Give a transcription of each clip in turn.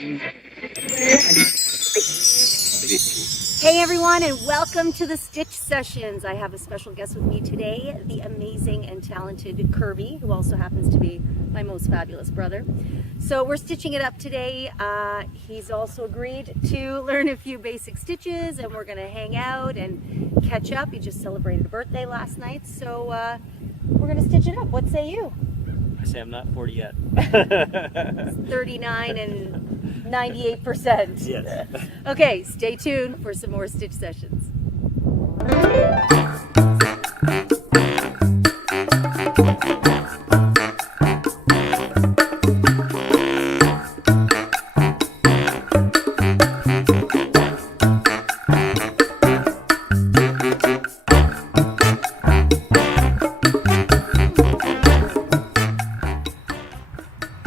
Hey everyone, and welcome to the Stitch Sessions. I have a special guest with me today, the amazing and talented Kirby, who also happens to be my most fabulous brother. So we're stitching it up today. He's also agreed to learn a few basic stitches, and we're gonna hang out and catch up. He just celebrated a birthday last night, so we're gonna stitch it up. What say you? I say I'm not 40 yet. It's 39 and 98%. Yes. Okay, stay tuned for some more Stitch Sessions.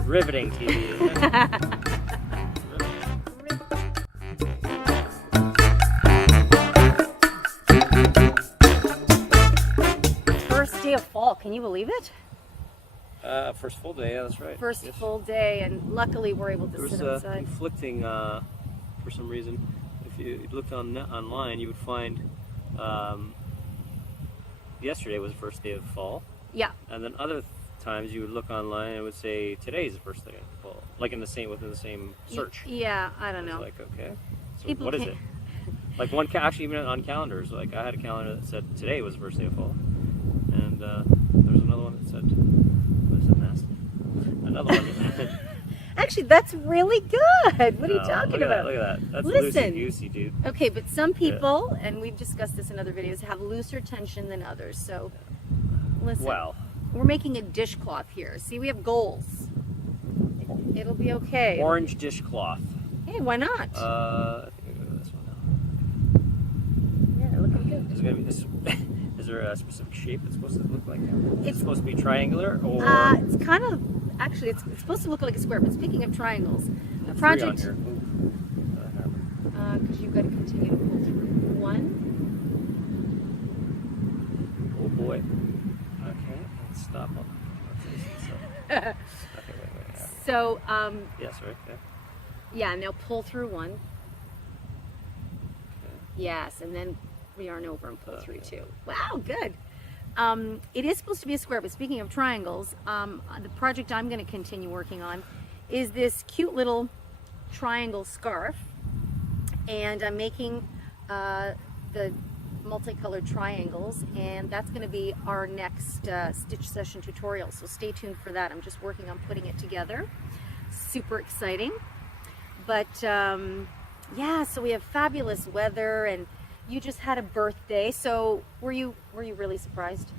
Riveting TV. First day of fall, can you believe it? First full day, yeah, that's right. First Yes. full day, and luckily we're able to There sit was outside. conflicting, for some reason. If you looked online, you would find yesterday was the first day of fall, Yeah, and then other times you would look online and it would say today's the first day of fall, like within the same search. yeah, I don't It's know. like, okay, so People what is can't- it? Like actually even on calendars, like I had a calendar that said today was the first day of fall, and there was another one that said, what is it, nasty? Another one. Actually, that's really good. What are you No, talking look at about? That, look at that. That's Listen. loosey-goosey, dude. Okay, but some people, and we've discussed this in other videos, have looser tension than others. So, listen. Wow. We're making a dishcloth here. See, we have goals. It'll be okay. Orange dishcloth. Hey, why not? I think we'll go with this one now. Yeah, looking good. Is it gonna be this? Is there a specific shape it's supposed to look like? It's supposed to be triangular, or It's kind of, actually, it's supposed to look like a square. But speaking of triangles, the three project, on here. because you've got to continue to pull through one. Oh boy. Okay, let's stop. Okay, wait. Yeah. So, Yes, right. Yeah. yeah, now pull through one. Okay. Yes, and then yarn over and pull through Okay. two. Wow, good. It is supposed to be a square, but speaking of triangles, the project I'm going to continue working on is this cute little triangle scarf, and I'm making the multicolored triangles, and that's going to be our next stitch session tutorial, so stay tuned for that. I'm just working on putting it together. Super exciting. But yeah, so we have fabulous weather, and you just had a birthday, so were you really surprised?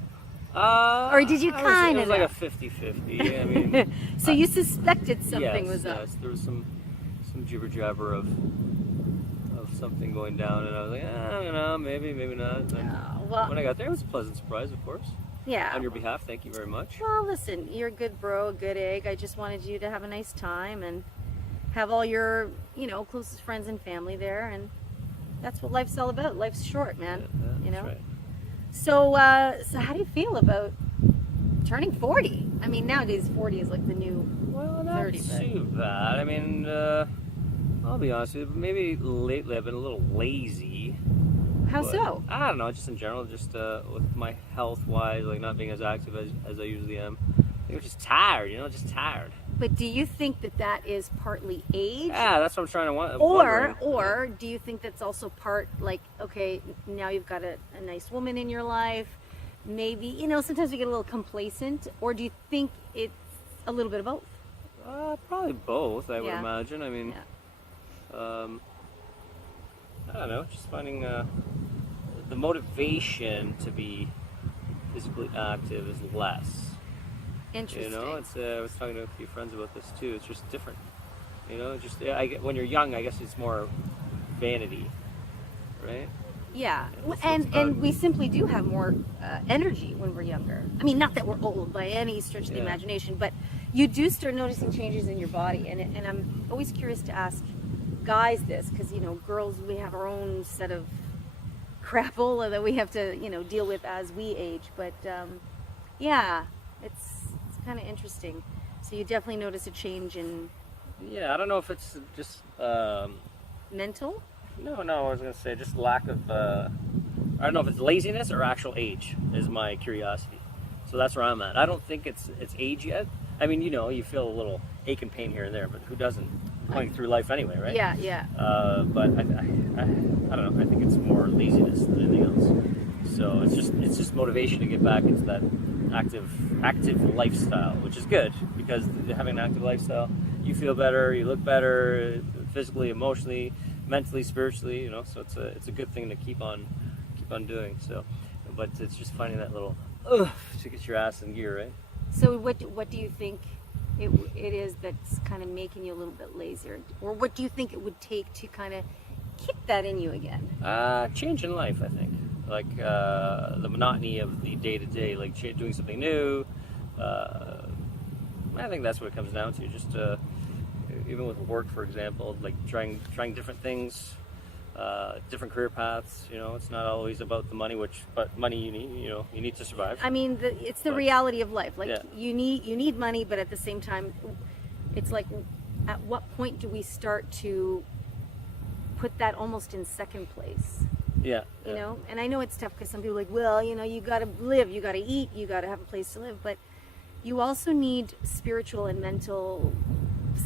Or did you kind It of was like a 50-50. I mean, so you suspected something yes, was up. yes, there was some jibber jabber of something going down, and I was like, I don't know, maybe not. And Well, when I got there, it was a pleasant surprise, of course. yeah. On your behalf, thank you very much. Well, listen, you're a good bro, a good egg. I just wanted you to have a nice time and have all your, closest friends and family there, and that's what life's all about. Life's short, man. Yeah, you know. that's right. So how do you feel about turning 40? I mean, nowadays 40 is like the new Well, not 30, but- too bad. I mean, I'll be honest with you, maybe lately I've been a little lazy. How But so? I don't know, just in general, just with my health-wise, like not being as active as I usually am. I think I'm just tired, just tired. But do you think that is partly age? Yeah, that's what I'm trying to wondering. Or do you think that's also part, like, okay, now you've got a nice woman in your life, maybe, sometimes we get a little complacent, or do you think it's a little bit of both? Probably both, I would Yeah. imagine. I mean, Yeah. I don't know, just finding the motivation to be physically active is less. Interesting. I was talking to a few friends about this too. It's just different. When you're young, I guess it's more vanity, right? Yeah, It's and we simply do have more energy when we're younger. I mean, not that we're old by any stretch of the Yeah. imagination, but you do start noticing changes in your body, and I'm always curious to ask guys this, because girls, we have our own set of crapola that we have to deal with as we age. But yeah, it's kind of interesting. So you definitely notice a change in Yeah, I don't know if it's just Mental? no, I was gonna say just lack of. I don't know if it's laziness or actual age is my curiosity. So that's where I'm at. I don't think it's age yet. I mean, you feel a little ache and pain here and there, but who doesn't? Going through life anyway, right? Yeah, yeah. But I don't know. I think it's more laziness than anything else. So it's just motivation to get back into that active lifestyle, which is good because having an active lifestyle, you feel better, you look better, physically, emotionally, mentally, spiritually. So it's a good thing to keep on doing. So, but it's just finding that little to get your ass in gear, right? So what do you think it is that's kind of making you a little bit lazier, or what do you think it would take to kind of kick that in you again? Change in life, I think. Like the monotony of the day to day, like doing something new. I think that's what it comes down to. Just even with work, for example, like trying different things, different career paths. It's not always about the money, but money you need. You need to survive. I mean, it's the reality of life. Like yeah. you need money, but at the same time, it's like, at what point do we start to put that almost in second place? Yeah. And I know it's tough because some people are like, well, you got to live, you got to eat, you got to have a place to live, but you also need spiritual and mental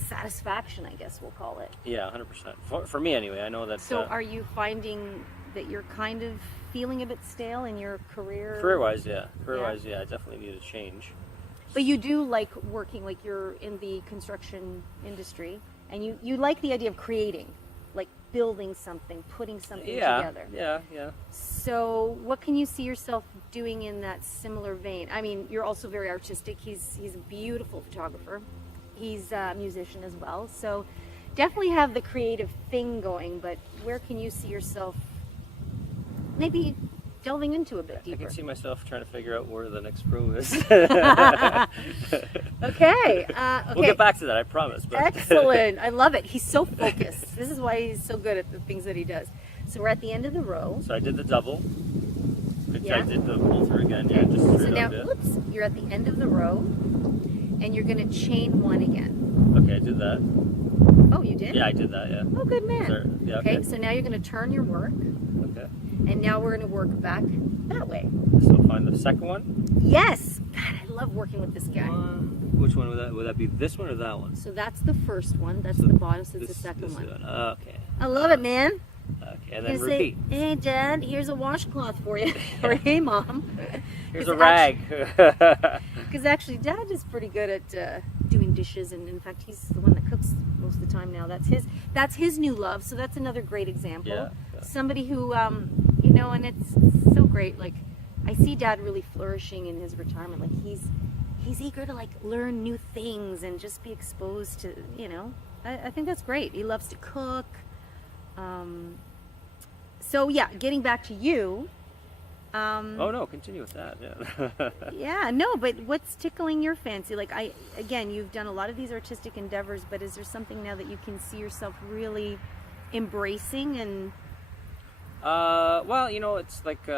satisfaction, I guess we'll call it. Yeah, 100%. For me, anyway, I know that. So, are you finding that you're kind of feeling a bit stale in your career? Career-wise, yeah. I definitely need a change. But you do like working, like you're in the construction industry, and you like the idea of creating, like building something, putting something together. Yeah. So what can you see yourself doing in that similar vein? I mean, you're also very artistic. He's a beautiful photographer. He's a musician as well. So definitely have the creative thing going, but where can you see yourself maybe delving into a bit deeper? I can see myself trying to figure out where the next pro is. Okay. We'll get back to that, I promise. But Excellent. I love it. He's so focused. This is why he's so good at the things that he does. So we're at the end of the row. So I did the double. Yeah. I did the pull through again. Okay. Yeah, just So straight now, up, yeah. oops, you're at the end of the row, and you're going to chain one again. Okay, I did that. Oh, you did? Yeah, I did that, yeah. Oh, good man. There, yeah, Okay, so now you're going to turn your work, Okay. and now we're going to work back that way. So find the second one. Yes! God, I love working with this guy. Which one would that? Would that be this one or that one? So that's the first one. That's the bottom, so it's the second one. Okay. I love it, man. Okay, and then Say, repeat. hey, Dad, here's a washcloth for you. Or, hey, Mom. Here's a rag. Because actually, Dad is pretty good at doing dishes, and in fact, he's the one that cooks most of the time now. That's his new love. So that's another great example. Yeah. Somebody who, and it's so great. Like, I see Dad really flourishing in his retirement. Like he's eager to like learn new things and just be exposed to. I think that's great. He loves to cook. So yeah, getting back to you. Oh no, continue with that. Yeah. Yeah, no, but what's tickling your fancy? Like again, you've done a lot of these artistic endeavors, but is there something now that you can see yourself really embracing and? Well, it's like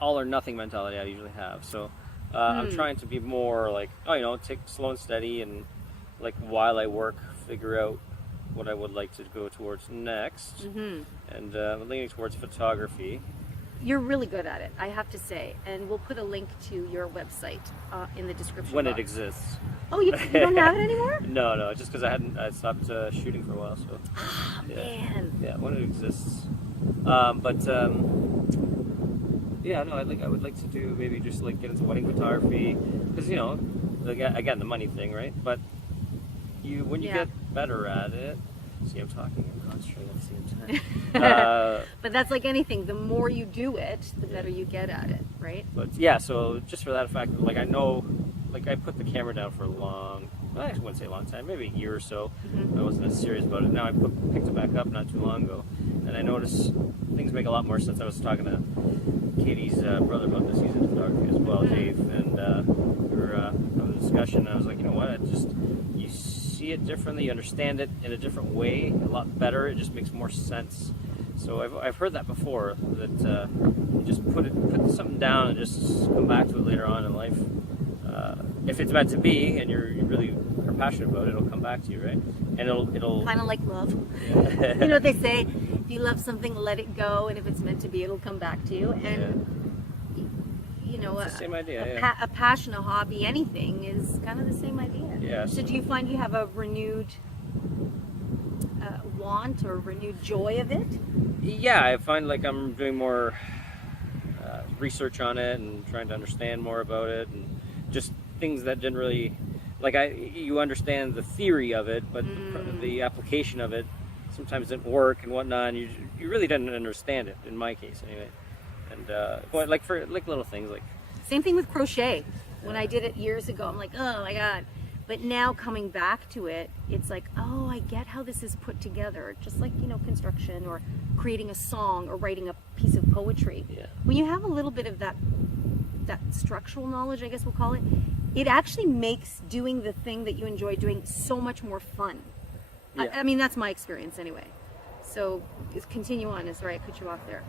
all or nothing mentality I usually have. So I'm trying to be more like, take slow and steady, and like while I work, figure out what I would like to go towards next. And I'm leaning towards photography. You're really good at it, I have to say, and we'll put a link to your website in the description When box. it exists. Oh, you don't have it anymore? No, just because I stopped shooting for a while. So. Yeah. Man. Yeah, when it exists. Yeah, no, I would like to do maybe just like get into wedding photography, because again the money thing, right? But when you get better at it. See, I'm talking and concentrating at the same time. But that's like anything. The more you do it, the better you get at it, right? But yeah, so just for that fact, like I know, like I put the camera down for I wouldn't say a long time, maybe a year or so. I wasn't as serious about it. Now I picked it back up not too long ago, and I noticed things make a lot more sense. I was talking to Katie's brother about this. He's in photography as well, Dave, and we were having a discussion. And I was like, you know what? You see it differently, you understand it in a different way, a lot better. It just makes more sense. So I've heard that before, that you just put something down and just come back to it later on in life. If it's meant to be, and you really are passionate about it, it'll come back to you, right? And it'll Kind of like love. yeah. You know what they say? If you love something, let it go, and if it's meant to be, it'll come back to you. And you know, It's the same idea, a passion, a hobby, anything is kind of the same idea. Yeah. So do you find you have a renewed want or renewed joy of it? Yeah, I find like I'm doing more research on it and trying to understand more about it, and just things that didn't really, like you understand the theory of it, but the application of it sometimes didn't work and whatnot, and you really didn't understand it, in my case anyway. And but like for like little things like... Same thing with crochet. When I did it years ago, I'm like, oh my God. But now coming back to it, it's like, oh, I get how this is put together. Just like, you know, construction or creating a song or writing a piece of poetry. Yeah. When you have a little bit of that structural knowledge, I guess we'll call it, it actually makes doing the thing that you enjoy doing so much more fun. Yeah. I mean, that's my experience anyway. So continue on. Sorry, I cut you off there.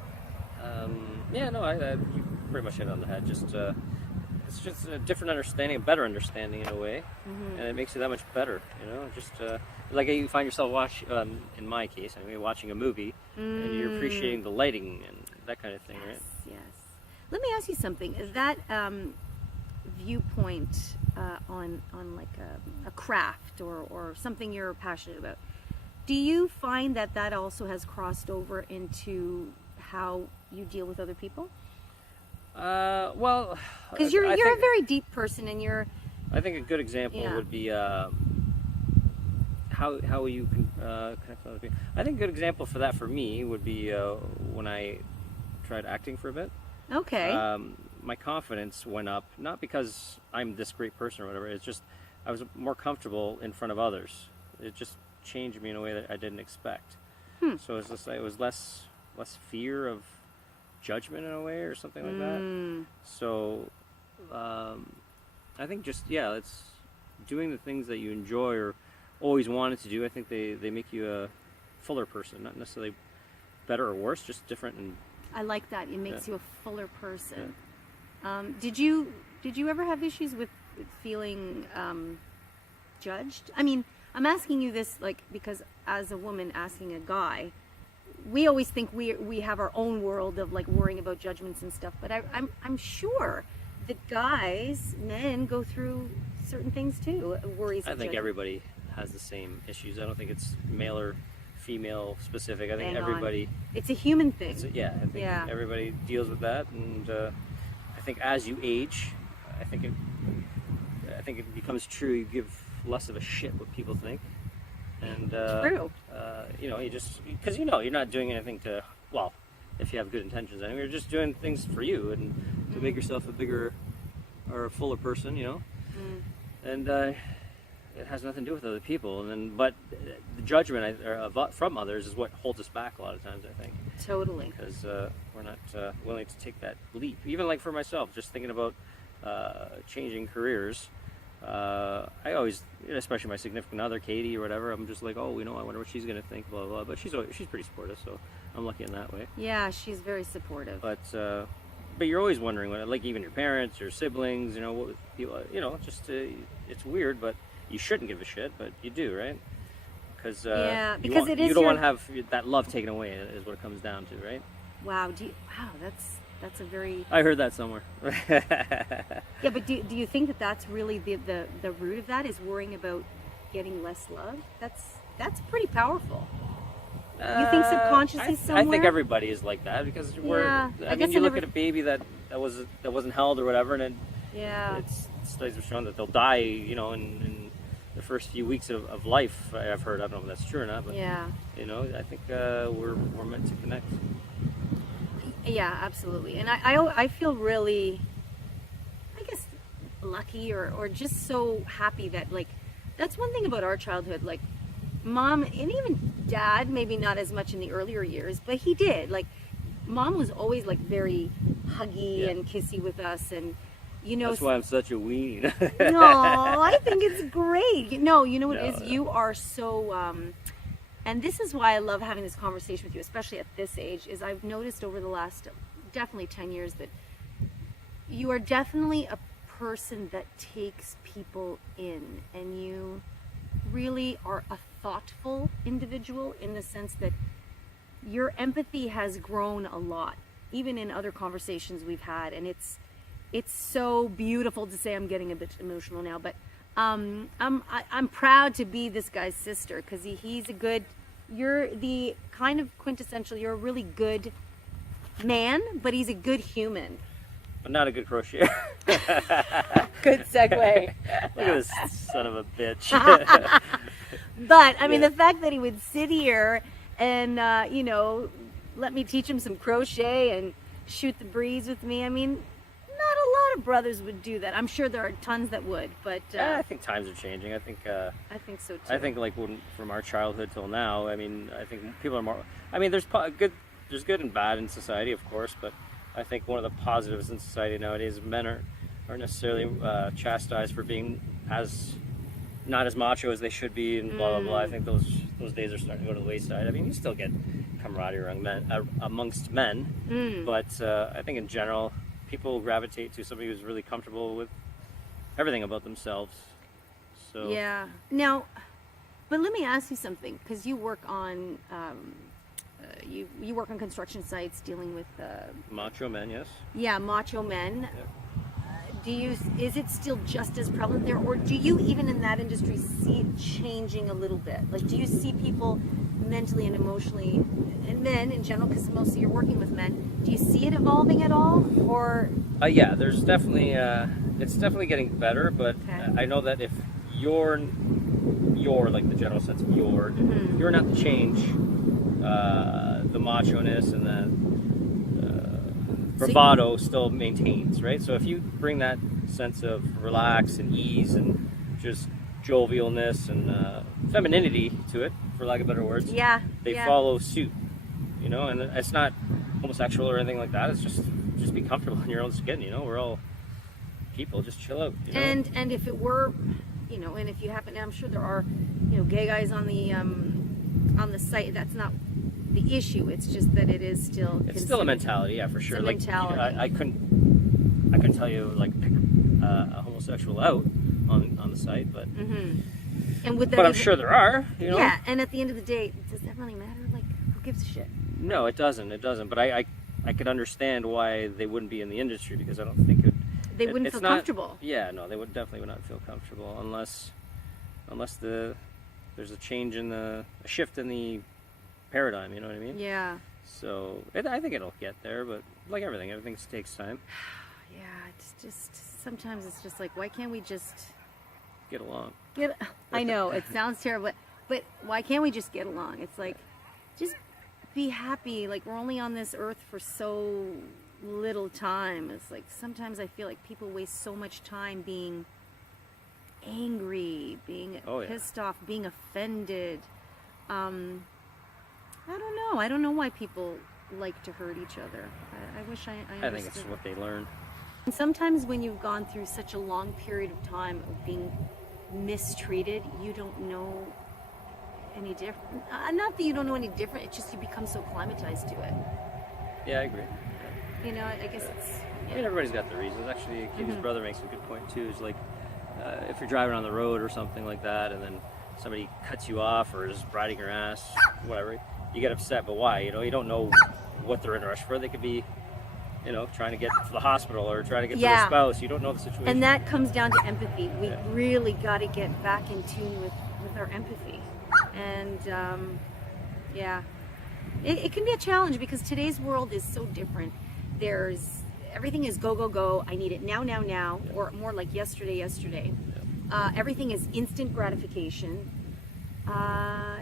Yeah, no, you pretty much hit it on the head. Just it's just a different understanding, a better understanding in a way, and it makes it that much better. You know, just like you find yourself in my case, anyway, watching a movie, and you're appreciating the lighting and that kind of thing, right? Yes. Let me ask you something. Is that viewpoint on like a craft or something you're passionate about? Do you find that also has crossed over into how you deal with other people? Well, because you're a very deep person, and you're... I think a good example would be how you can connect with other people. I think a good example for that for me would be when I tried acting for a bit. Okay. My confidence went up, not because I'm this great person or whatever. It's just I was more comfortable in front of others. It just changed me in a way that I didn't expect. So it was less fear of judgment in a way or something like that. So I think just it's doing the things that you enjoy or always wanted to do. I think they make you a fuller person, not necessarily better or worse, just different. And I like that. It makes you a fuller person. Did you ever have issues with feeling judged? I mean, I'm asking you this because as a woman asking a guy, we always think we have our own world of like worrying about judgments and stuff, but I'm sure that men go through certain things too, worries. I think everybody has the same issues. I don't think it's male or female specific. I think everybody... It's a human thing. I think everybody deals with that, and I think as you age, I think it becomes true. You give less of a shit what people think. And true. You just because you're not doing anything to, well, if you have good intentions anyway, you're just doing things for you and to make yourself a bigger or a fuller person, and it has nothing to do with other people. But the judgment from others is what holds us back a lot of times, I think. Totally. Because we're not willing to take that leap. Even like for myself, just thinking about changing careers. I always, especially my significant other, Katie or whatever, I'm just like, oh, I wonder what she's gonna think, blah blah. But she's pretty supportive, so I'm lucky in that way. Yeah, she's very supportive. But you're always wondering, like even your parents, your siblings, what people, just it's weird, but you shouldn't give a shit, but you do, right? Because you don't want to have that love taken away, is what it comes down to, right? Wow. That's a very... I heard that somewhere. Yeah, but do you think that's really the root of that, is worrying about getting less love? That's pretty powerful. You think subconsciously somewhere? I think everybody is like that, because you look at a baby that wasn't held or whatever, and studies have shown that they'll die, in the first few weeks of life. I've heard. I don't know if that's true or not, but I think we're meant to connect. Yeah, absolutely. And I feel really, I guess, lucky or just so happy that, that's one thing about our childhood. Mom and even Dad, maybe not as much in the earlier years, but he did. Mom was always, very huggy and kissy with us, and, That's why I'm such a weenie. No, I think it's great. No, you know what it is? No. You are so... and this is why I love having this conversation with you, especially at this age, is I've noticed over the last definitely 10 years that you are definitely a person that takes people in, and really are a thoughtful individual, in the sense that your empathy has grown a lot, even in other conversations we've had, and it's so beautiful to say. I'm getting a bit emotional now, but I'm proud to be this guy's sister, because he's a good. You're the kind of quintessential. You're a really good man, but he's a good human. But not a good crocheter. Good segue. Look at this son of a bitch. But I mean, the fact that he would sit here and you know, let me teach him some crochet and shoot the breeze with me. I mean, not a lot of brothers would do that. I'm sure there are tons that would, but I think times are changing. I think so too. I think like from our childhood till now, I mean, I think people are more. I mean, there's good and bad in society, of course, but I think one of the positives in society nowadays, men aren't necessarily chastised for being not as macho as they should be, and blah blah blah. I think those days are starting to go to the wayside. I mean, you still get camaraderie amongst men, but I think in general, people gravitate to somebody who's really comfortable with everything about themselves. So yeah. Now, but let me ask you something, because you work on you work on construction sites dealing with macho men, yes. Yeah, macho men. Yep. Is it still just as prevalent there, or do you even in that industry see it changing a little bit? Like, do you see people mentally and emotionally, and men in general, because mostly you're working with men, do you see it evolving at all, or? Yeah, there's definitely it's definitely getting better, but okay. I know that if you're like the general sense of you're not the change, the macho-ness and the bravado still maintains, right? So if you bring that sense of relax and ease and just jovialness and femininity to it, for lack of better words, they follow suit, you know. And it's not homosexual or anything like that. It's just be comfortable in your own skin, you know. We're all people, just chill out, you know? And if it were, you know, and if you happen, I'm sure there are, you know, gay guys on the site. That's not the issue. It's just that it is still. It's still a mentality, yeah, for sure. Like, mentality. You know, I couldn't tell you like pick a homosexual out on the site, but and with but I'm sure there are. You know? Yeah, and at the end of the day, does that really matter? Like, who gives a shit? No, it doesn't. It doesn't. But I could understand why they wouldn't be in the industry, because I don't think they wouldn't feel comfortable. Yeah, no, they definitely would not feel comfortable unless there's a change in a shift in the paradigm, you know what I mean? Yeah. So I think it'll get there, but like everything takes time. Yeah, it's just sometimes it's just like, why can't we just get along? I know it sounds terrible, but why can't we just get along? It's like, just be happy. Like, we're only on this earth for so little time. It's like sometimes I feel like people waste so much time being angry, being pissed off, being offended. I don't know why people like to hurt each other. I wish I understood. I think it's what they learn. And sometimes when you've gone through such a long period of time of being mistreated, you don't know any different. Not that you don't know any different, it's just you become so acclimatized to it. Yeah, I agree. You know, I guess it's... Yeah. I mean, everybody's got their reasons. Actually, Katie's brother makes a good point, too. Is like, if you're driving on the road or something like that, and then somebody cuts you off or is riding your ass, whatever, you get upset, but why? You know, you don't know what they're in a rush for. They could be, you know, trying to get to the hospital or trying to get to their spouse. You don't know the situation. And that comes down to empathy. We really got to get back in tune with our empathy. And, it can be a challenge, because today's world is so different. Everything is go, go, go. I need it now, now, now, or more like yesterday, yesterday. Everything is instant gratification.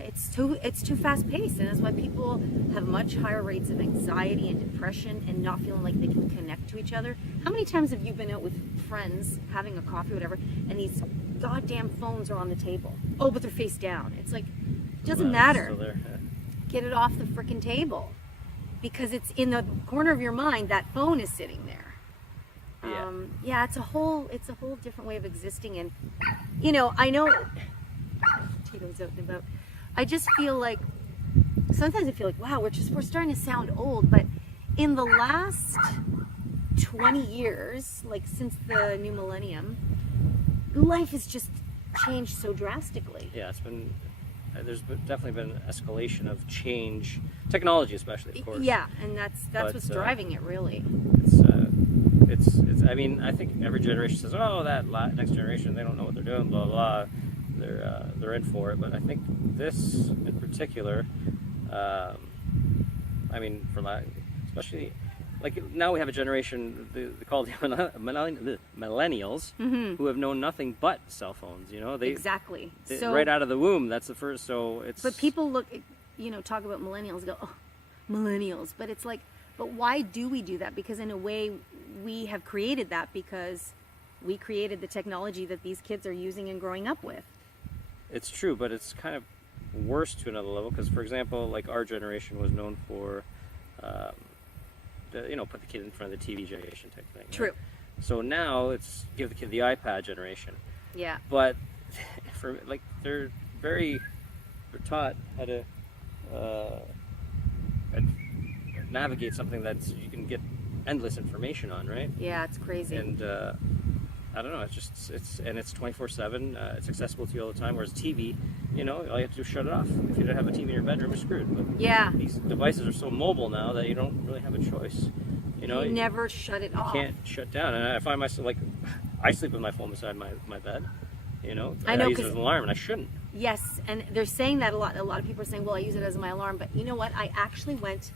It's too fast paced, and that's why people have much higher rates of anxiety and depression and not feeling like they can connect to each other. How many times have you been out with friends having a coffee or whatever, and these goddamn phones are on the table? Oh, but they're face down. It's like, it doesn't matter. Still there, Get it off the frickin' table, because it's in the corner of your mind. That phone is sitting there. It's a whole different way of existing. And you know, I know potatoes out and about. I just feel like sometimes I feel like, wow, we're starting to sound old, but in the last 20 years, like since the new millennium, life is just changed so drastically. Yeah, it's been. Definitely been an escalation of change, technology especially, of course. Yeah, and that's what's driving it, really. It's. I mean, I think every generation says, "Oh, that next generation, they don't know what they're doing." Blah blah. They're in for it. But I think this in particular, I mean, especially like now we have a generation they call the millennials who have known nothing but cell phones. You know, Exactly. So right out of the womb. That's the first. So it's. But people look, talk about millennials, go, oh, millennials. But it's like, but why do we do that? Because in a way, we have created that because we created the technology that these kids are using and growing up with. It's true, but it's kind of worse to another level because, for example, like our generation was known for, put the kid in front of the TV generation type thing. True. Right? So now it's give the kid the iPad generation. Yeah. But they're taught how to navigate something that you can get endless information on, right? Yeah, it's crazy. And I don't know. It's 24/7. It's accessible to you all the time. Whereas TV, all you have to do is shut it off. If you don't have a TV in your bedroom, you're screwed. But yeah, these devices are so mobile now that you don't really have a choice. You never shut it off. You can't shut down. And I find myself I sleep with my phone beside my bed. I know, use it as an alarm, and I shouldn't. Yes, and they're saying that a lot. A lot of people are saying, "Well, I use it as my alarm." But you know what? I actually went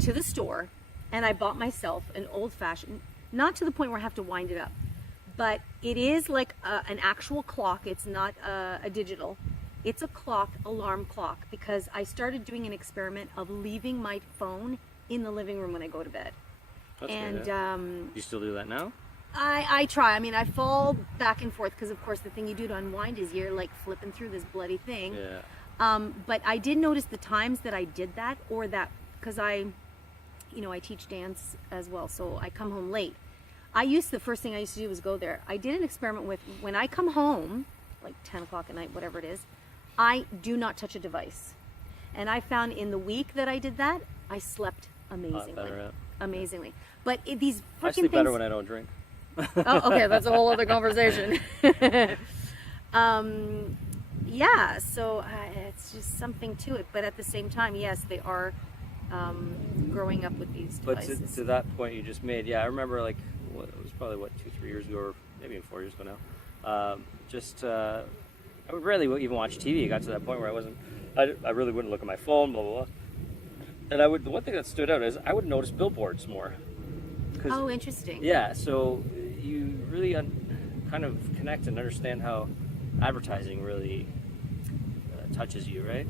to the store and I bought myself an old-fashioned, not to the point where I have to wind it up, but it is like an actual clock. It's not a digital. It's a clock, alarm clock, because I started doing an experiment of leaving my phone in the living room when I go to bed. That's and good. You still do that now? I try. I mean, I fall back and forth because, of course, the thing you do to unwind is you're like flipping through this bloody thing. Yeah. But I did notice the times that I did that, or that, because I teach dance as well, so I come home late. The first thing I used to do was go there. I did an experiment with, when I come home, like 10 o'clock at night, whatever it is, I do not touch a device. And I found in the week that I did that, I slept amazingly. Better, amazingly. But these freaking I sleep better when I don't drink. Oh, okay, that's a whole other conversation. Yeah, so it's just something to it. But at the same time, yes, they are growing up with these devices. But to that point you just made, yeah, I remember it was probably 2-3 years ago, or maybe even 4 years ago now. I would rarely even watch TV. It got to that point where I really wouldn't look at my phone, blah blah blah. And the one thing that stood out is I would notice billboards more. Oh, interesting. Yeah, so you really kind of connect and understand how advertising really touches you, right?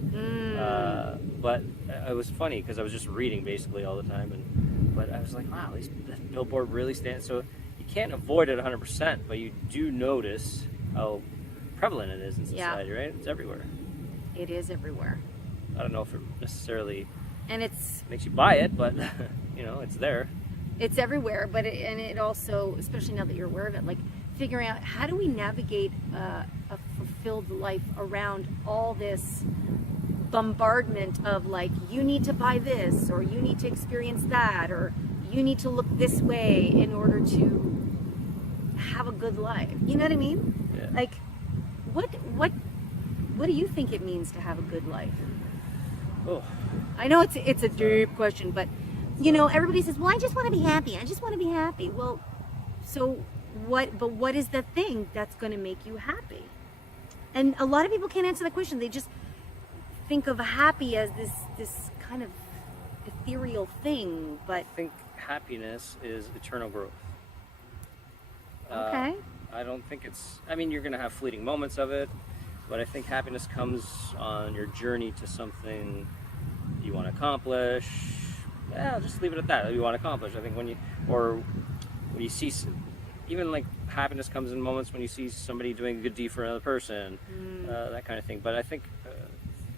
But it was funny because I was just reading basically all the time, but I was like, wow, this billboard really stands. So you can't avoid it 100%, but you do notice how prevalent it is in society, right? It's everywhere. It is everywhere. I don't know if it necessarily makes you buy it, but it's there. It's everywhere, but it also, especially now that you're aware of it, like figuring out how do we navigate a fulfilled life around all this bombardment of like, you need to buy this, or you need to experience that, or you need to look this way in order to have a good life. You know what I mean? Yeah. Like, what do you think it means to have a good life? Oh, I know it's a deep question, but everybody says, well, I just want to be happy. I just want to be happy. Well, so what is the thing that's going to make you happy? And a lot of people can't answer that question. They just think of happy as this kind of ethereal thing, but I think happiness is eternal growth. Okay. I don't think you're going to have fleeting moments of it, but I think happiness comes on your journey to something you want to accomplish. Yeah, I'll just leave it at that. You want to accomplish. I think when you see, even like happiness comes in moments when you see somebody doing a good deed for another person, that kind of thing. But I think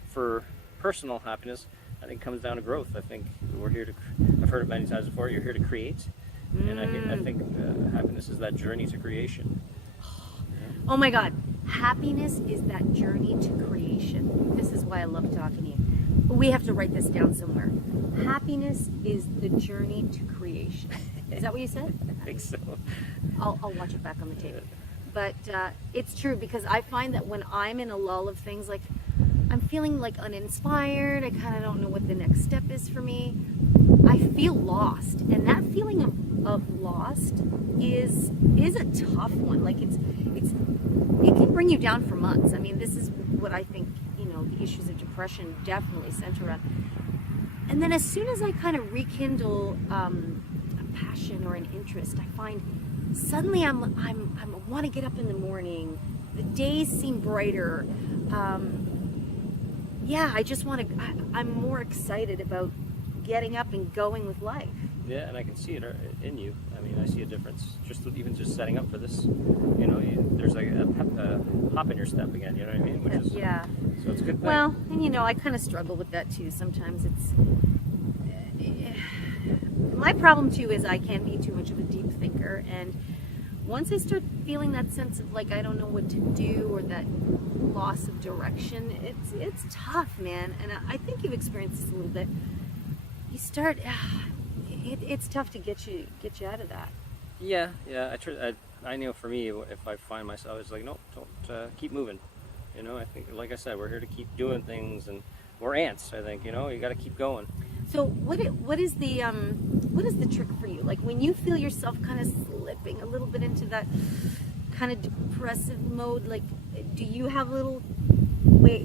for personal happiness, I think comes down to growth. I think we're here to. I've heard it many times before. You're here to create, and I think happiness is that journey to creation. Oh my God, happiness is that journey to creation. This is why I love talking to you. We have to write this down somewhere. Happiness is the journey to creation. Is that what you said? I think so. I'll watch it back on the tape. but it's true, because I find that when I'm in a lull of things, like I'm feeling like uninspired, I kind of don't know what the next step is for me, I feel lost. And that feeling of lost is a tough one. Like it can bring you down for months. I mean, this is what I think, you know, the issues of depression definitely center around. And then as soon as I kind of rekindle a passion or an interest, I find suddenly I want to get up in the morning. The days seem brighter. Yeah, I just want to. I'm more excited about getting up and going with life. Yeah, and I can see it in you. I mean, I see a difference even just setting up for this. You know, there's like a hop in your step again. You know what I mean? Which is, yeah. So it's a good thing. Well, and you know, I kind of struggle with that too. Sometimes my problem too is I can be too much of a deep thinker, and once I start feeling that sense of like I don't know what to do, or that loss of direction, it's tough, man. And I think you've experienced this a little bit. You start, it's tough to get you out of that. Yeah. I know for me, if I find myself, it's like, nope, don't keep moving. You know, I think, like I said, we're here to keep doing things, and we're ants. I think, you know, you got to keep going. So what is the trick for you? Like when you feel yourself kind of slipping a little bit into that kind of depressive mode, like do you have little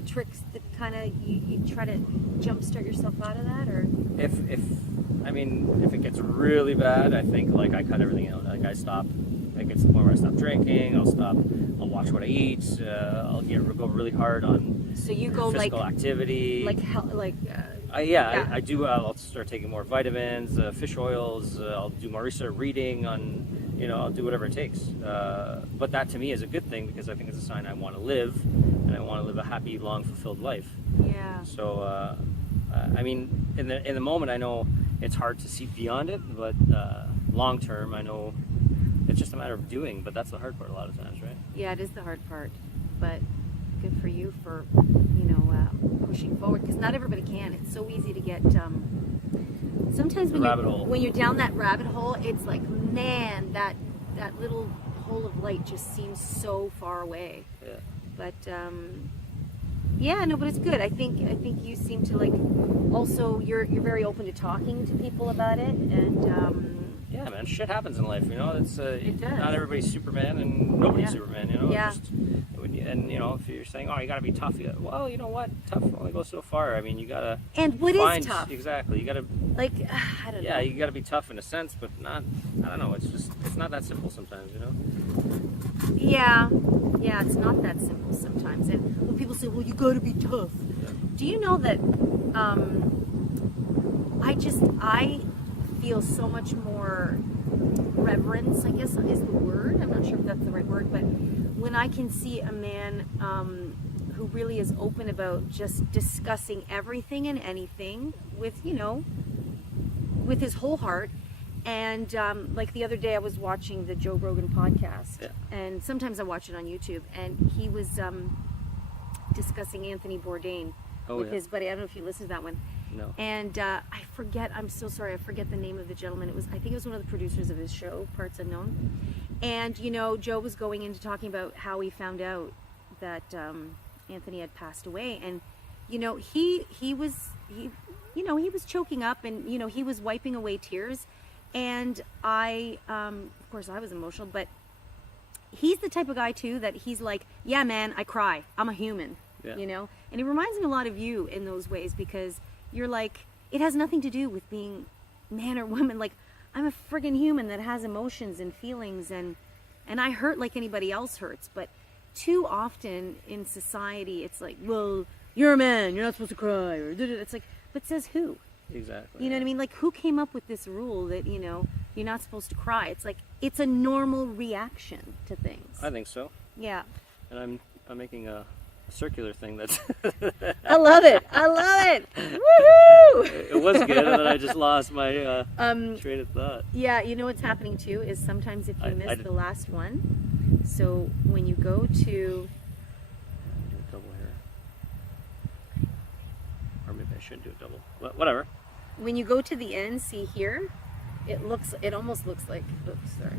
tricks that kind of you try to jumpstart yourself out of that? Or if it gets really bad, I think like I cut everything out. Like I stop. It gets to the point where I stop drinking. I'll watch what I eat. I'll go really hard on so you go physical activity. I do. I'll start taking more vitamins, fish oils. I'll do more research, reading on, you know, I'll do whatever it takes. But that to me is a good thing, because I think it's a sign I want to live, and I want to live a happy, long, fulfilled life. Yeah. So, I mean, in the moment, I know it's hard to see beyond it, but long term, I know it's just a matter of doing. But that's the hard part a lot of times, right? Yeah, it is the hard part. But good for you for, you know, pushing forward, because not everybody can. It's so easy to get sometimes when you're down that rabbit hole, it's like, man, that little hole of light just seems so far away. Yeah. But yeah, no, but it's good. I think you seem to like, also you're very open to talking to people about it, and yeah, man, shit happens in life, you know. It does. Not everybody's Superman, and nobody's Superman, you know. Yeah. And you know, if you're saying, oh, you gotta be tough, well, you know what, tough only goes so far. I mean, you gotta. And what is tough? Exactly, you gotta. Like, I don't know. Yeah, you gotta be tough in a sense, but not. I don't know. It's not that simple sometimes, you know. Yeah, it's not that simple sometimes. And when people say, well, you gotta be tough, do you know that? I feel so much more reverence, I guess is the word. I'm not sure if that's the right word, but when I can see a man who really is open about just discussing everything and anything with, you know, with his whole heart. And like the other day I was watching the Joe Rogan podcast, and sometimes I watch it on YouTube, and he was discussing Anthony Bourdain with his buddy. I don't know if you listened to that one. No. And I'm so sorry, I forget the name of the gentleman. I think it was one of the producers of his show, Parts Unknown. And, you know, Joe was going into talking about how he found out that Anthony had passed away. And, you know, he was choking up, and, you know, he was wiping away tears. And of course I was emotional, but he's the type of guy too that he's like, yeah, man, I cry. I'm a human, you know? And he reminds me a lot of you in those ways, because you're like, it has nothing to do with being man or woman. Like, I'm a friggin' human that has emotions and feelings, and I hurt like anybody else hurts. But too often in society, it's like, well, you're a man, you're not supposed to cry, or it's like, but says who? Exactly. You know what I mean? Like, who came up with this rule that, you know, you're not supposed to cry? It's like, it's a normal reaction to things. I think so. Yeah. And I'm making a circular thing that's I love it. Woohoo! It was good, and then I just lost my train of thought. Yeah, you know what's happening too is sometimes if you miss the last one, so when you go to do a double here, or maybe I should do a double. Whatever. When you go to the end, see here, it almost looks like, oops, sorry.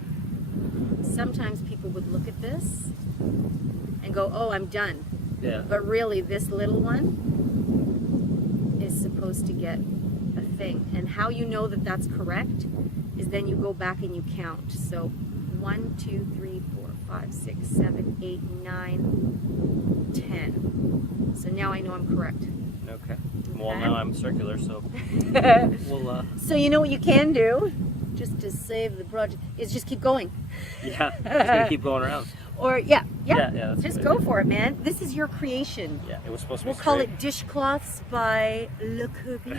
sometimes people would look at this and go, oh, I'm done. Yeah. But really, this little one is supposed to get a thing. And how you know that that's correct is then you go back and you count. So 1, 2, 3, 4, 5, 6, 7, 8, 9, 10. So now I know I'm correct. Okay. Well, now I'm circular, so we'll. So you know what you can do, just to save the project, is just keep going. Yeah, just gonna keep going around. Or yeah, that's just a good go idea. for it, man. This is your creation. Yeah, it was supposed to We'll be call straight. it Dishcloths by Le Kirby.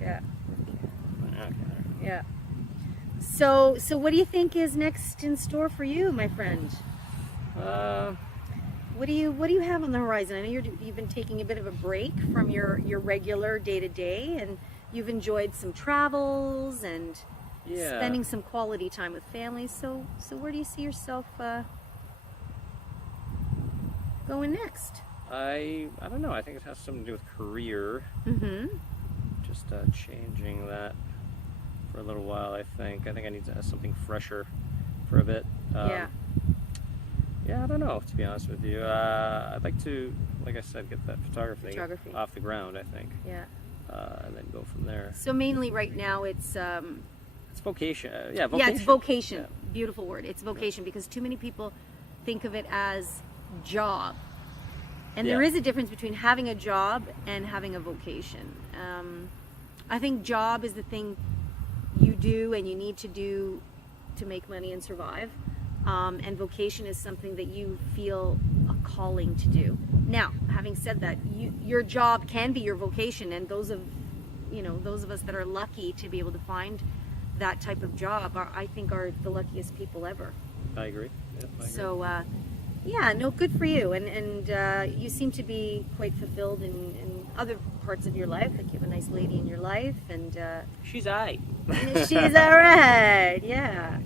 Yeah. Okay. Yeah. So what do you think is next in store for you, my friend? What do you have on the horizon? I know you've been taking a bit of a break from your regular day-to-day, and you've enjoyed some travels and spending some quality time with family. So where do you see yourself going next? I don't know. I think it has something to do with career. Mm-hmm. Just changing that for a little while. I think I need to have something fresher for a bit. Yeah, I don't know, to be honest with you. I'd like to, like I said, get that photography off the ground, I think. Yeah. And then go from there. So mainly right now it's vocation. Vocation. Yeah, it's vocation. Yeah. Beautiful word. It's vocation, because too many people think of it as job. And there is a difference between having a job and having a vocation. I think job is the thing you do and you need to do to make money and survive. And vocation is something that you feel a calling to do. Now, having said that, your job can be your vocation, and those of us that are lucky to be able to find that type of job I think are the luckiest people ever. I agree. Yeah, I agree. So, good for you. And you seem to be quite fulfilled in other parts of your life. Like you have a nice lady in your life, and she's aight. she's all right. Yeah.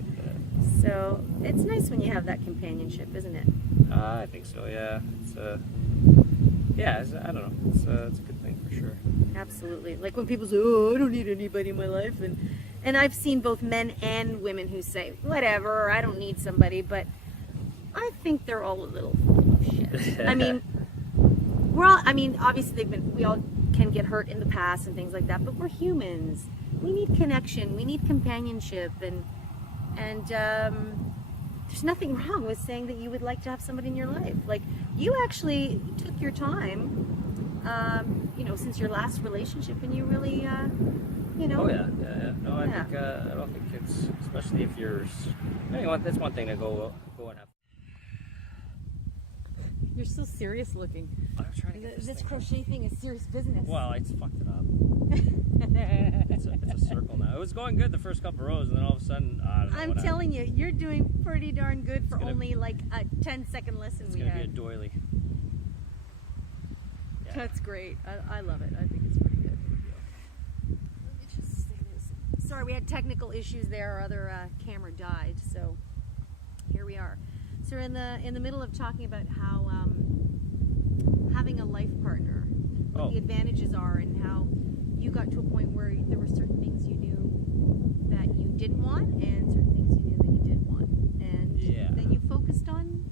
So it's nice when you have that companionship, isn't it? I think so. Yeah. I don't know. It's a good thing for sure. Absolutely. Like when people say, "Oh, I don't need anybody in my life," and I've seen both men and women who say, "Whatever, I don't need somebody," but I think they're all a little full of shit. I mean, obviously we all can get hurt in the past and things like that, but we're humans. We need connection. We need companionship, and there's nothing wrong with saying that you would like to have somebody in your life. Like, you actually took your time, since your last relationship, and you really, Oh yeah. No, I think I don't think it's, especially if you're. Anyway, that's one thing to go and have. You're so serious looking. I'm trying to get This crochet thing is serious business. Well, I fucked it up. It's a circle now. It was going good the first couple rows, and then all of a sudden, I don't know. I'm telling you, you're doing pretty darn good for only like a 10-second lesson we had. It's gonna be a doily. Yeah. That's great. I love it. I think it's pretty good. Let me just say this. Sorry, we had technical issues there. Our other camera died, so here we are. So we're in the middle of talking about how having a life partner, what the advantages are, and how you got to a point where there were certain things you knew that you didn't want, and certain things you knew that you did want, and then you focused on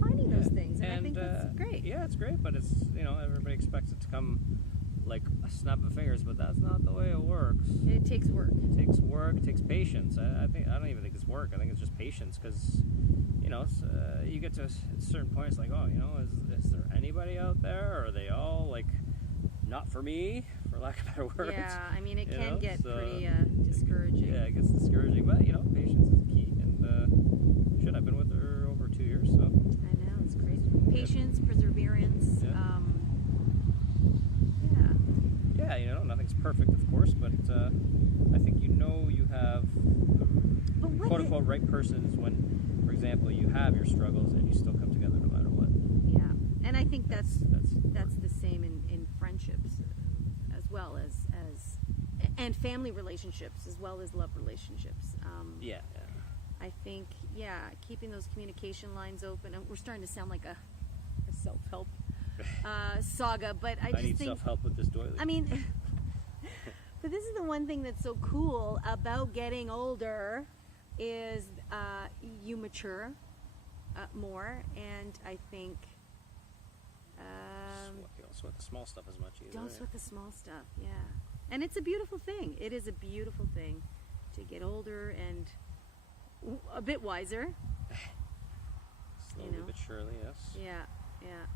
finding those things, and I think that's great. Yeah, it's great, but it's everybody expects it to come like a snap of fingers, but that's not the way it works. It takes work. It takes work. It takes patience. I don't even think it's work. I think it's just patience, because you get to a certain point, it's like, oh, is there anybody out there? Or are they all like not for me, for lack of better words? Yeah, I mean, it can get pretty discouraging. Yeah, it gets discouraging, but patience is key. And I've been with her over 2 years, so. I know, it's crazy. Patience, perseverance. Yeah, nothing's perfect, of course, but I think you have the quote-unquote right person is when, for example, you have your struggles and you still come together no matter what. Yeah, and I think that's the same in friendships as well as and family relationships as well as love relationships. I think, keeping those communication lines open. And we're starting to sound like a self-help saga, but I just need think self-help with this doily. I mean, but this is the one thing that's so cool about getting older. is you mature more, and I think You don't sweat the small stuff as much either. don't sweat the small stuff. Yeah, and it's a beautiful thing. It is a beautiful thing to get older and a bit wiser. Slowly but surely, yes. Yeah, yeah.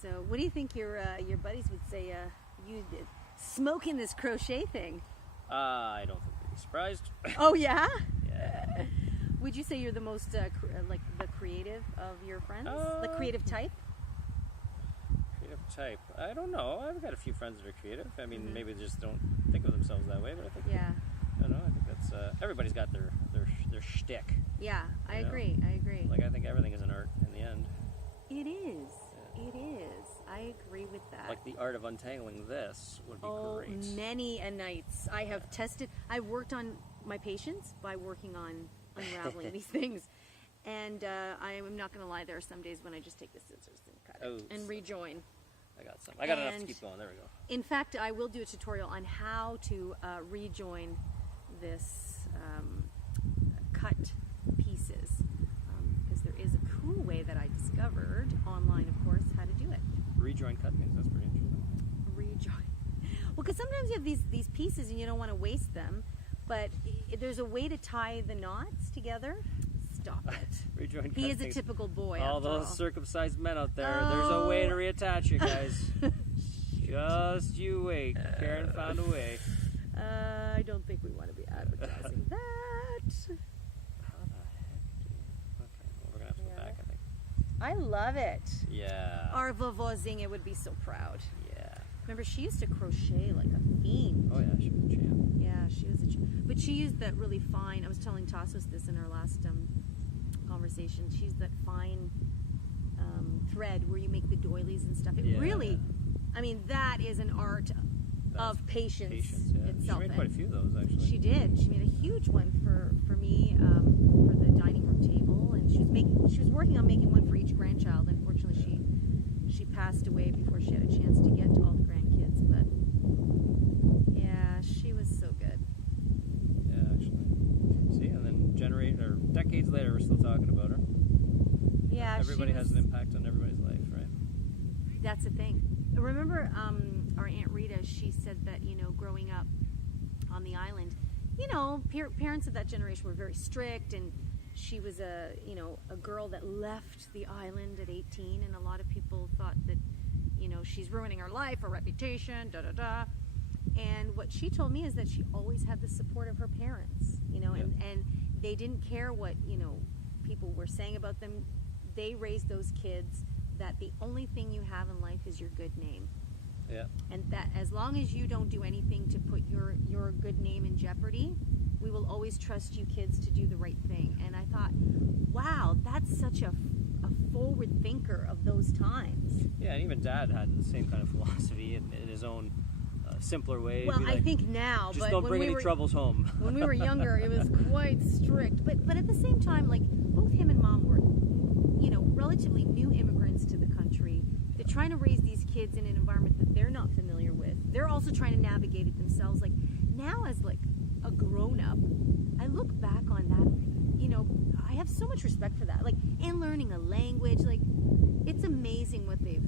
So, what do you think your buddies would say? You smoking this crochet thing? I don't think they'd be surprised. Oh yeah. Yeah. Would you say you're the most like the creative of your friends? The creative type? Creative type. I don't know. I've got a few friends that are creative. I mean, maybe they just don't think of themselves that way, but I think. Yeah. I don't know. I think that's everybody's got their shtick. Yeah, I You know? agree. I agree. Like I think everything is an art in the end. It is. Yeah. It is. I agree with that. Like the art of untangling this would be great. Many a nights I have tested. I've worked on my patience by working on unraveling these things, and I am not going to lie. There are some days when I just take the scissors and cut it and rejoin. I got some. I got enough to And keep going. There we go. In fact, I will do a tutorial on how to rejoin this cut pieces, because there is a cool way that I discovered online, of course, how to do it. Rejoin cut things. That's pretty interesting. Rejoin. Well, because sometimes you have these pieces and you don't want to waste them, but there's a way to tie the knots together. Stop it. Rejoin cut He is a things. typical boy. All after those all. circumcised men out there. There's a way to reattach you guys. Just you wait. Karen found a way. I don't think we want to be advertising that. How the heck do you... Okay, well, we're going to have to go back, I think. I love it. Yeah. Our vovozinha would be so proud. Yeah. Remember, she used to crochet like a fiend. Oh, yeah, she was a champ. Yeah, she was a but she used that really fine, I was telling Tassos this in our last conversation, she used that fine thread where you make the doilies and stuff. It really, I mean, that is an art of patience itself. She made quite a few of those, actually. She did. She made a huge one for me for the dining room table, and she was working on making one for each grandchild. Unfortunately, she passed away before she had a chance to get to all the grandkids. But yeah, she was so good. Yeah, actually. See, and then decades later, we're still talking about her. Yeah, everybody has an impact on everybody's life, right? That's the thing. Remember, our Aunt Rita, she said that, growing up on the island, parents of that generation were very strict, and she was a girl that left the island at 18, and a lot of people thought that, she's ruining her life, her reputation, da-da-da. And what she told me is that she always had the support of her parents, and they didn't care what, people were saying about them. They raised those kids that the only thing you have in life is your good name. Yeah. And that as long as you don't do anything to put your good name in jeopardy, we will always trust you kids to do the right thing. And I thought, wow, that's such a forward thinker of those times. Yeah, and even Dad had the same kind of philosophy in his own simpler way. Well, I think now, just but don't when bring we any were, troubles home. when we were younger, it was quite strict. But at the same time, like, both him and Mom were, relatively new immigrants to the country. They're trying to raise these kids in an environment that they're not familiar with. They're also trying to navigate it themselves. Like, now as like a grown-up, I look back on that, I have so much respect for that. Like, and learning a language, like, it's amazing what they've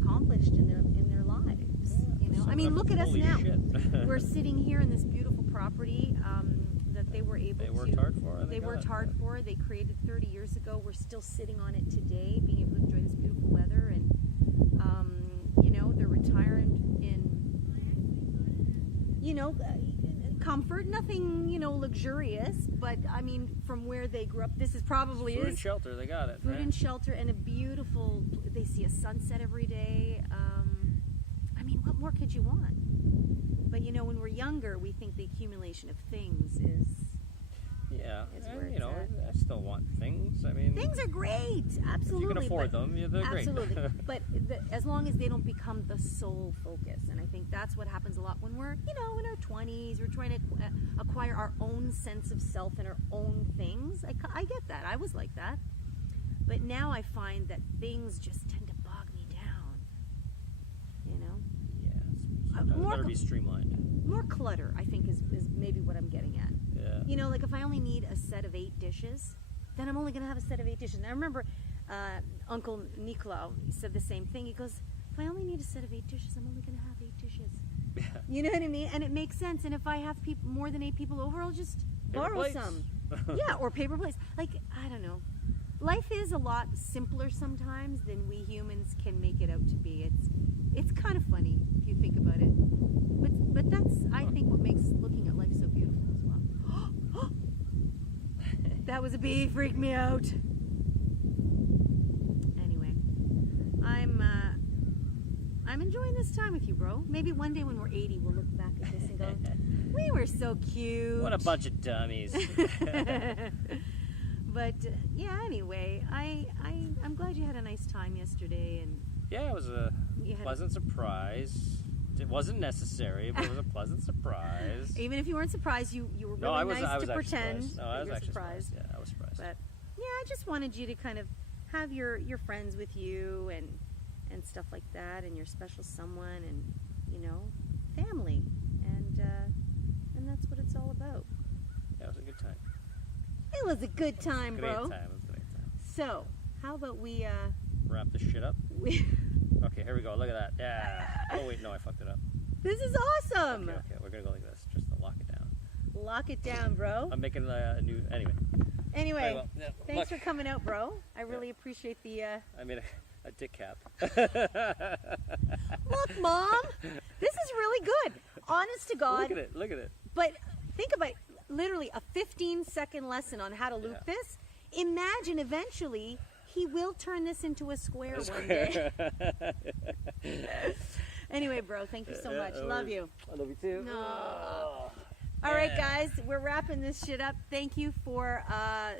accomplished in their lives. Yeah, I mean, look at us holy now. shit. We're sitting here in this beautiful property that they were able to. They worked hard for. They worked hard for. They created 30 years ago. We're still sitting on it today, being able to enjoy this beautiful weather, and they're retired in comfort. Nothing luxurious, but I mean, from where they grew up, this is probably food and shelter. They got it. Food right? and shelter, and a beautiful. They see a sunset every day. I mean, what more could you want? But when we're younger, we think the accumulation of things is. Yeah, is and, where it's at. I still want things. I mean, Things are great, absolutely. If you can afford them, they're great. Absolutely, but as long as they don't become the sole focus, and I think that's what happens a lot when we're, in our 20s, we're trying to acquire our own sense of self and our own things. I get that. I was like that, but now I find that things just tend to bog me down. Yeah, it's better be streamlined. more clutter, I think is maybe what I'm getting at. Yeah. You know, like if I only need a set of 8 dishes, then I'm only going to have a set of 8 dishes. And I remember Uncle Nicolau said the same thing. He goes, if I only need a set of 8 dishes, I'm only going to have 8 dishes. Yeah. You know what I mean? And it makes sense. And if I have more than 8 people over, I'll just borrow plates. some. Yeah, or paper plates. Like, I don't know. Life is a lot simpler sometimes than we humans can make it out to be. It's kind of funny if you think about it. But that's, I think, what makes looking at life so beautiful as well. That was a bee, freaked me out. Anyway, I'm enjoying this time with you, bro. Maybe one day when we're 80, we'll look back at this and go, we were so cute. What a bunch of dummies. But yeah, anyway, I'm glad you had a nice time yesterday, and Yeah, it was a pleasant surprise. It wasn't necessary, but it was a pleasant surprise. even if you weren't surprised, you were really nice to pretend surprised. No, I that was you were actually surprised. Yeah, I was surprised. But yeah, I just wanted you to kind of have your friends with you and stuff like that, and your special someone, and family, and that's what it's all about. Yeah, it was a good time. It was a good time, Great bro. time. It was a great time. So, how about we Wrap this shit up. Okay, here we go. Look at that. Yeah. Oh wait, no, I fucked it up. This is awesome. Okay, we're gonna go like this, just to lock it down. Lock it down, bro. I'm making a new. Anyway. Anyway, Well, yeah, thanks look. for coming out, bro. I really appreciate the. I made a dick cap. Look, Mom, this is really good. Honest to God. Look at it. Look at it. But think about literally a 15-second lesson on how to loop this. Imagine eventually he will turn this into a square one day. Anyway, bro, thank you so much. Love you. I love you too. No. Oh. All right, guys, we're wrapping this shit up. Thank you for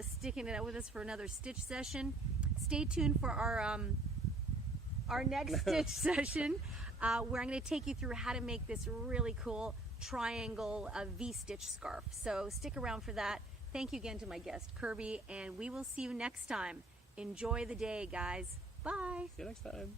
sticking it out with us for another stitch session. Stay tuned for our next stitch session, where I'm going to take you through how to make this really cool triangle V-stitch scarf. So stick around for that. Thank you again to my guest, Kirby, and we will see you next time. Enjoy the day, guys. Bye. See you next time.